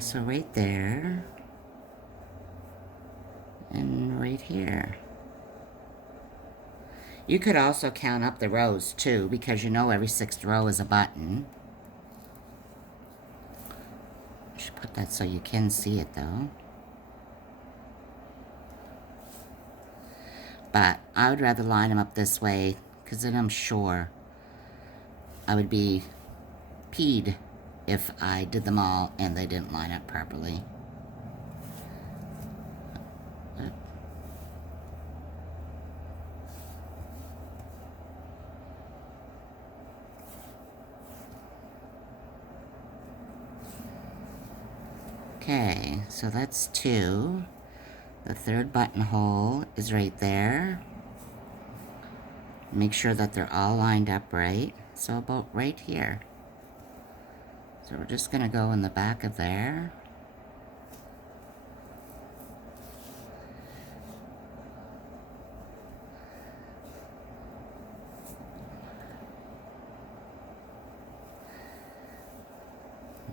So right there, and right here. You could also count up the rows too, because you know every 6th row is a button. I should put that so you can see it though. But I would rather line them up this way, because then I'm sure I would be peed if I did them all and they didn't line up properly. Okay, so that's 2. The 3rd buttonhole is right there. Make sure that they're all lined up right. So about right here. So we're just going to go in the back of there.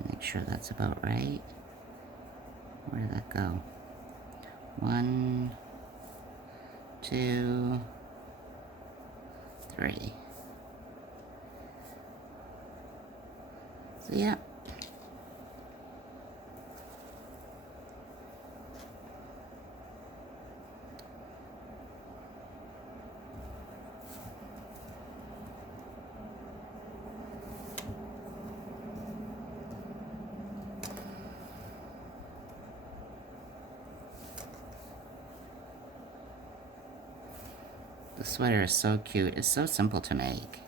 Make sure that's about right. Where did that go? 1, 2, 3. So yeah. The sweater is so cute. It's so simple to make.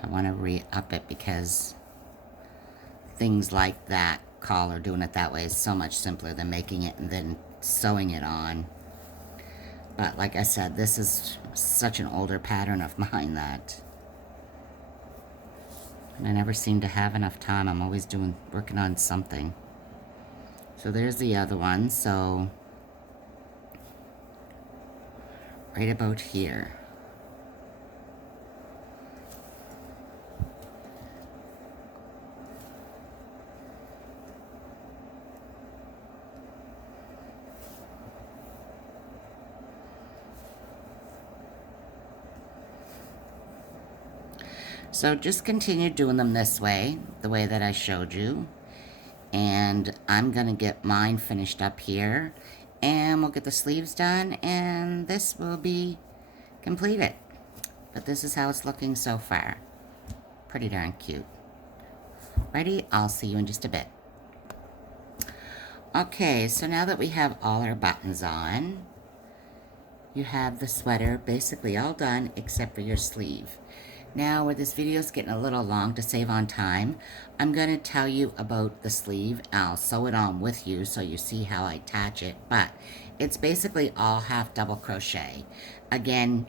I want to re-up it because things like that collar, doing it that way, is so much simpler than making it and then sewing it on. But like I said, this is such an older pattern of mine that and I never seem to have enough time. I'm always working on something. So there's the other one. So right about here. So just continue doing them this way, the way that I showed you. And I'm going to get mine finished up here. And we'll get the sleeves done, and this will be completed. But this is how it's looking so far. Pretty darn cute. Ready? I'll see you in just a bit. Okay, so now that we have all our buttons on, you have the sweater basically all done except for your sleeve. Now, where this video is getting a little long to save on time, I'm going to tell you about the sleeve. I'll sew it on with you so you see how I attach it, but it's basically all half double crochet. Again,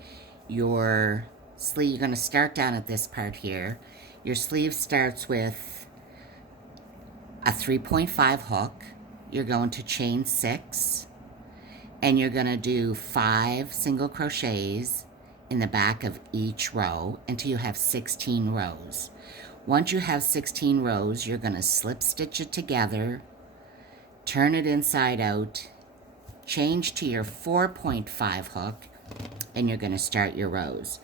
your sleeve, you're going to start down at this part here. Your sleeve starts with a 3.5 hook. You're going to chain 6, and you're going to do 5 single crochets in the back of each row until you have 16 rows. Once you have 16 rows, you're going to slip stitch it together, turn it inside out, change to your 4.5 hook, and you're going to start your rows.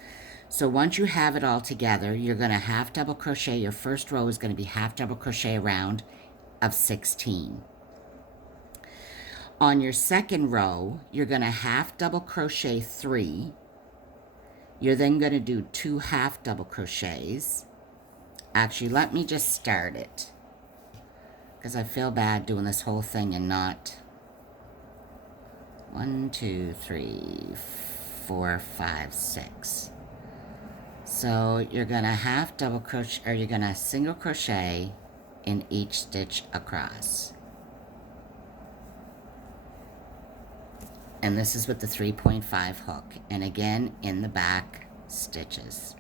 So once you have it all together, you're going to half double crochet. Your first row is going to be half double crochet a round of 16. On your second row, you're going to half double crochet 3. You're then going to do 2 half double crochets. Actually, let me just start it, because I feel bad doing this whole thing and not 1, 2, 3, 4, 5, 6. So you're going to half double crochet, or you're going to single crochet in each stitch across. And this is with the 3.5 hook. And again, in the back stitches,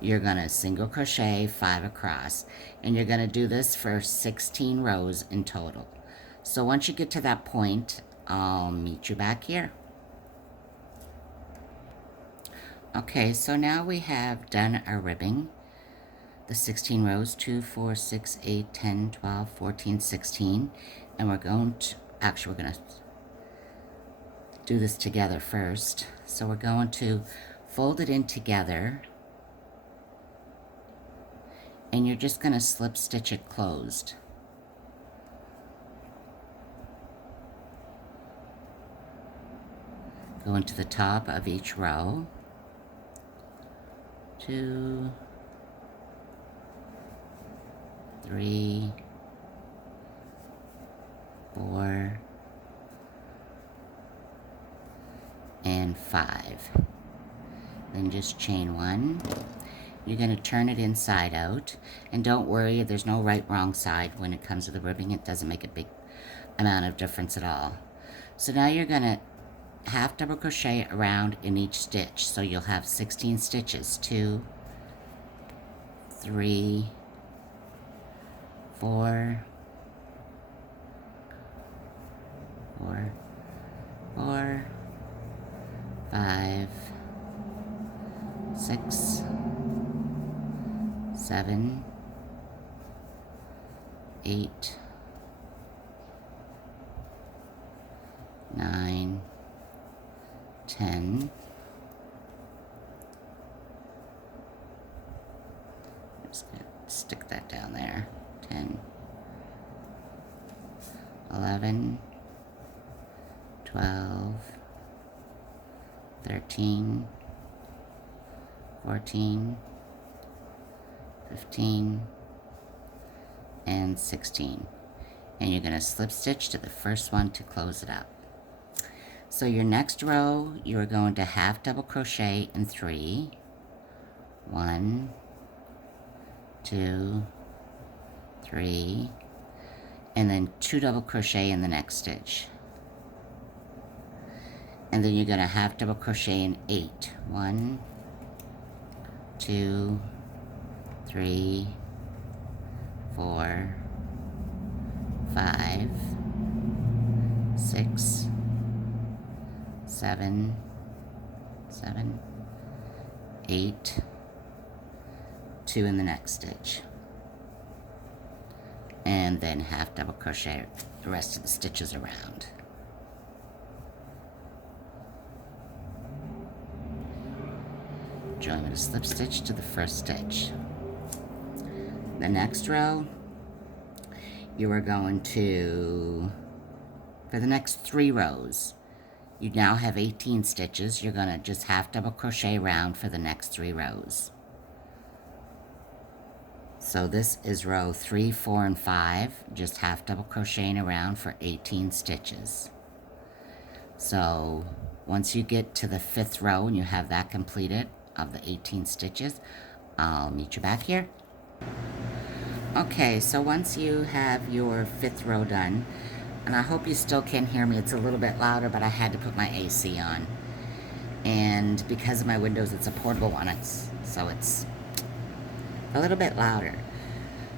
you're going to single crochet 5 across. And you're going to do this for 16 rows in total. So once you get to that point, I'll meet you back here. Okay, so now we have done our ribbing. the 16 rows, 2, 4, 6, 8, 10, 12, 14, 16, and we're going to, actually we're going to do this together first. So we're going to fold it in together, and you're just going to slip stitch it closed. Go into the top of each row, 2, 3, 4, and 5. Then just chain 1. You're going to turn it inside out, and don't worry, there's no right wrong side when it comes to the ribbing. It doesn't make a big amount of difference at all. So now you're going to half double crochet around in each stitch, so you'll have 16 stitches. 2, 3, 4, 5, 6, 7, 8, 9, 10. Just gonna stick that down there. 10, 11, 12, 13, 14, 15, and 16. And you're going to slip stitch to the first one to close it up. So your next row, you're going to half double crochet in 3. 1, 2, 3, and then 2 double crochet in the next stitch. And then you're going to half double crochet in 8. 1, 2, 3, 4, 5, 6, 7, 8, 2 in the next stitch, and then half double crochet the rest of the stitches around. Join with a slip stitch to the first stitch. The next row, you are going to, for the next 3 rows, you now have 18 stitches. You're going to just half double crochet around for the next 3 rows. So this is row 3, 4, and 5, just half double crocheting around for 18 stitches. So once you get to the 5th row and you have that completed of the 18 stitches, I'll meet you back here. Okay, so once you have your 5th row done, and I hope you still can hear me, it's a little bit louder, but I had to put my AC on. And because of my windows, it's a portable one, so it's a little bit louder.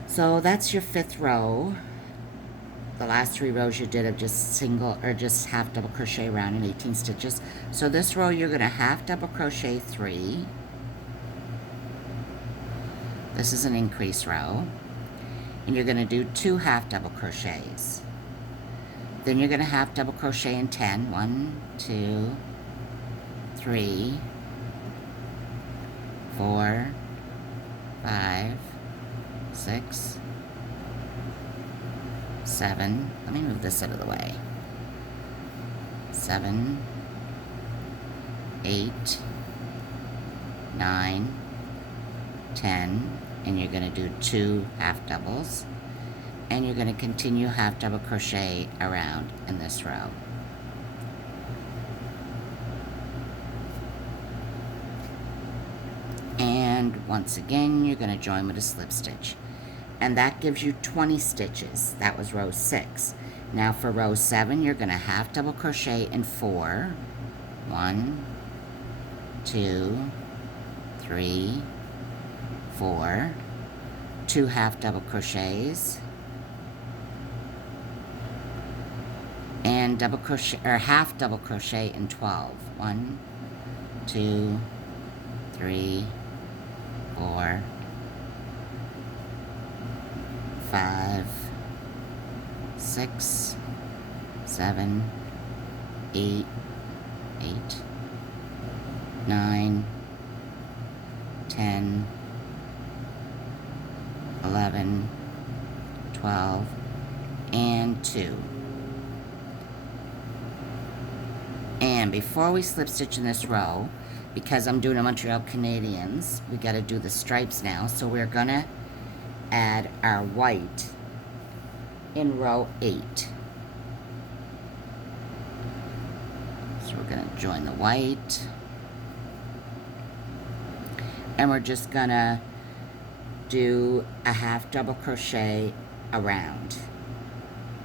So that's your 5th row. The last 3 rows you did of just single or just half double crochet around in 18 stitches. So this row you're going to half double crochet 3. This is an increase row. And you're going to do 2 half double crochets. Then you're going to half double crochet in 10. 1, 2, 3, 4, 5, 6, 7. Let me move this out of the way. 7, 8, 9, 10, and you're going to do 2 half doubles, and you're going to continue half double crochet around in this row. And once again, you're going to join with a slip stitch. And that gives you 20 stitches. That was row 6. Now for row 7, you're going to half double crochet in 4. 1, 2, 3, 4. 2 half double crochets. And double crochet or half double crochet in 12. 1, 2, 3, 4, 5, 6, 7, 8, 9, 10, 11, 12, and 2. And before we slip stitch in this row, because I'm doing a Montreal Canadians, we got to do the stripes now. So we're going to add our white in row 8. So we're going to join the white. And we're just going to do a half double crochet around.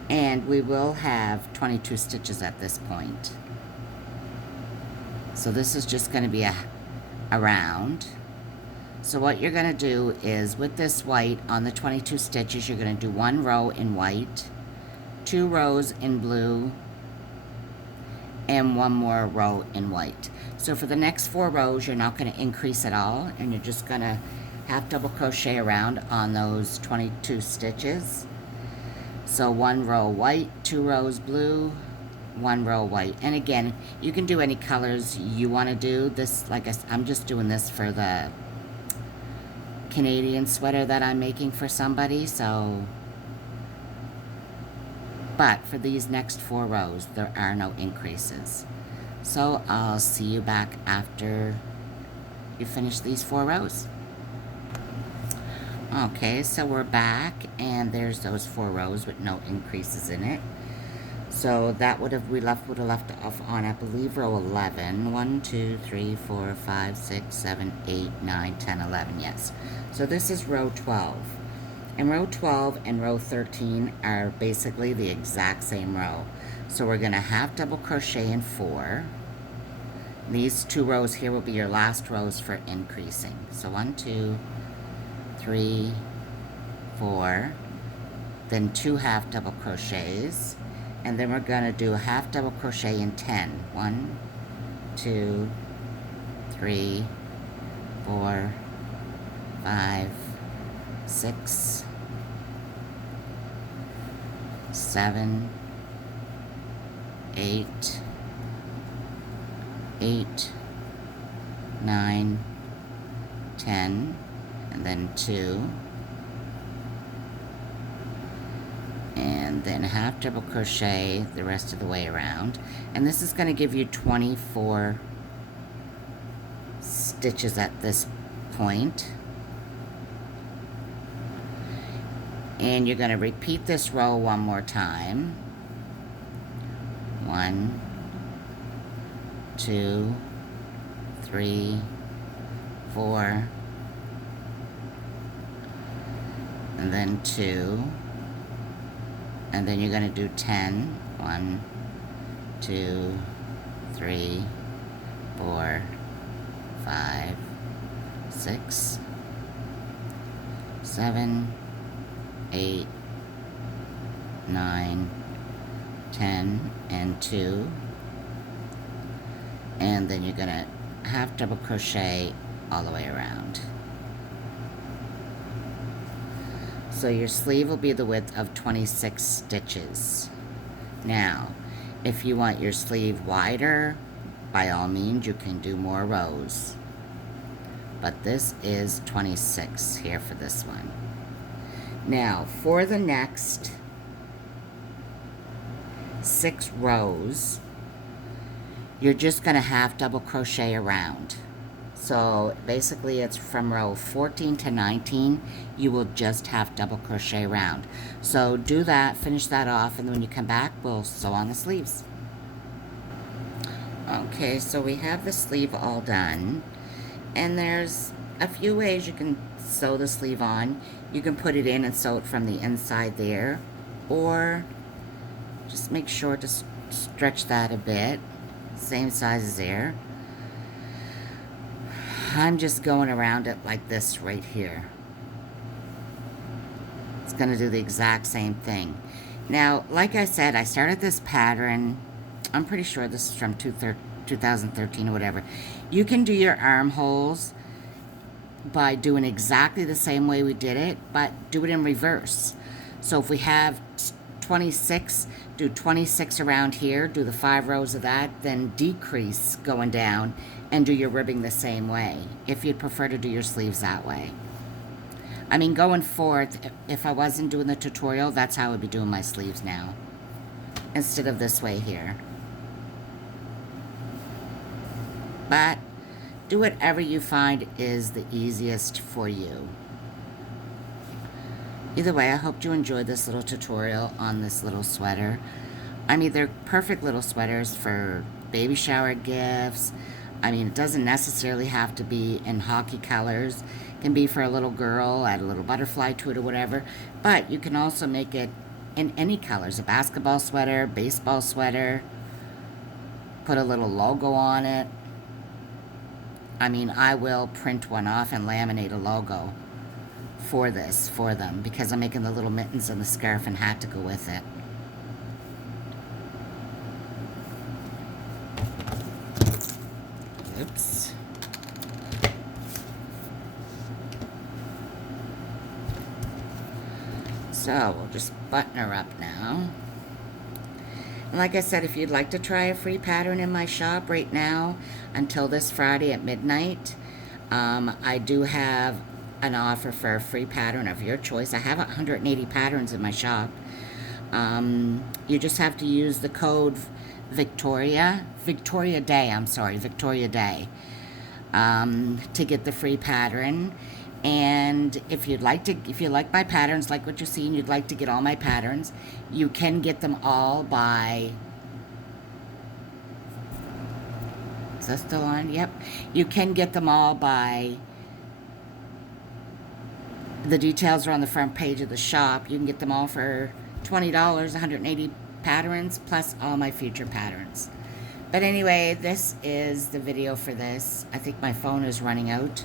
And we will have 22 stitches at this point. So this is just going to be a round. So what you're going to do is with this white on the 22 stitches, you're going to do 1 row in white, 2 rows in blue, and 1 more row in white. So for the next 4 rows, you're not going to increase at all, and you're just going to half double crochet around on those 22 stitches. So 1 row white, 2 rows blue, 1 row white. And again, you can do any colors you want to do. This, like I'm just doing this for the Canadian sweater that I'm making for somebody, so. But for these next 4 rows, there are no increases. So I'll see you back after you finish these 4 rows. Okay, so we're back, and there's those 4 rows with no increases in it. So that would have left off on, I believe, row 11. 1, 2, 3, 4, 5, 6, 7, 8, 9, 10, 11. Yes. So this is row 12. And row 12 and row 13 are basically the exact same row. So we're going to half double crochet in 4. These 2 rows here will be your last rows for increasing. So 1, 2, 3, 4. Then 2 half double crochets. And then we're going to do a half double crochet in 10. 1, 2, 3, 4, 5, 6, 7, 8, 9, 10, and then 2. And then half double crochet the rest of the way around, and this is going to give you 24 stitches at this point. And you're going to repeat this row 1 more time. 1, 2, 3, 4, and then 2. And then you're going to do 10. 1, 2, 3, 4, 5, 6, 7, 8, 9, 10, and 2. And then you're going to half double crochet all the way around. So your sleeve will be the width of 26 stitches. Now, if you want your sleeve wider, by all means you can do more rows. But this is 26 here for this one. Now, for the next 6 rows, you're just going to half double crochet around. So basically it's from row 14 to 19, you will just half double crochet around. So do that, finish that off, and then when you come back, we'll sew on the sleeves. Okay, so we have the sleeve all done, and there's a few ways you can sew the sleeve on. You can put it in and sew it from the inside there, or just make sure to stretch that a bit, same size as there. I'm just going around it like this right here. It's going to do the exact same thing. Now, like I said, I started this pattern, I'm pretty sure this is from 2013 or whatever. You can do your armholes by doing exactly the same way we did it, but do it in reverse. So if we have 26, do 26 around here, do the 5 rows of that, then decrease going down and do your ribbing the same way, if you'd prefer to do your sleeves that way. I mean, going forth, if I wasn't doing the tutorial, that's how I would be doing my sleeves now, instead of this way here. But do whatever you find is the easiest for you. Either way, I hope you enjoyed this little tutorial on this little sweater. I mean, they're perfect little sweaters for baby shower gifts. I mean, it doesn't necessarily have to be in hockey colors. It can be for a little girl, add a little butterfly to it or whatever. But you can also make it in any colors. A basketball sweater, baseball sweater. Put a little logo on it. I mean, I will print one off and laminate a logo for this, for them, because I'm making the little mittens and the scarf and hat to go with it. Oops. So, we'll just button her up now. And like I said, if you'd like to try a free pattern in my shop right now, until this Friday at midnight, I do have an offer for a free pattern of your choice. I have 180 patterns in my shop. You just have to use the code Victoria Day, to get the free pattern. And if you like my patterns, like what you see, and you'd like to get all my patterns, you can get them all by, is that still on? Yep. You can get them all by, the details are on the front page of the shop. You can get them all for $20, 180 patterns, plus all my future patterns. But anyway, this is the video for this. I think my phone is running out.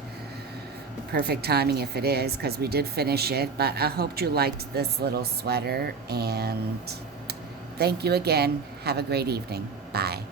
Perfect timing if it is, because we did finish it. But I hope you liked this little sweater, and thank you again. Have a great evening. Bye.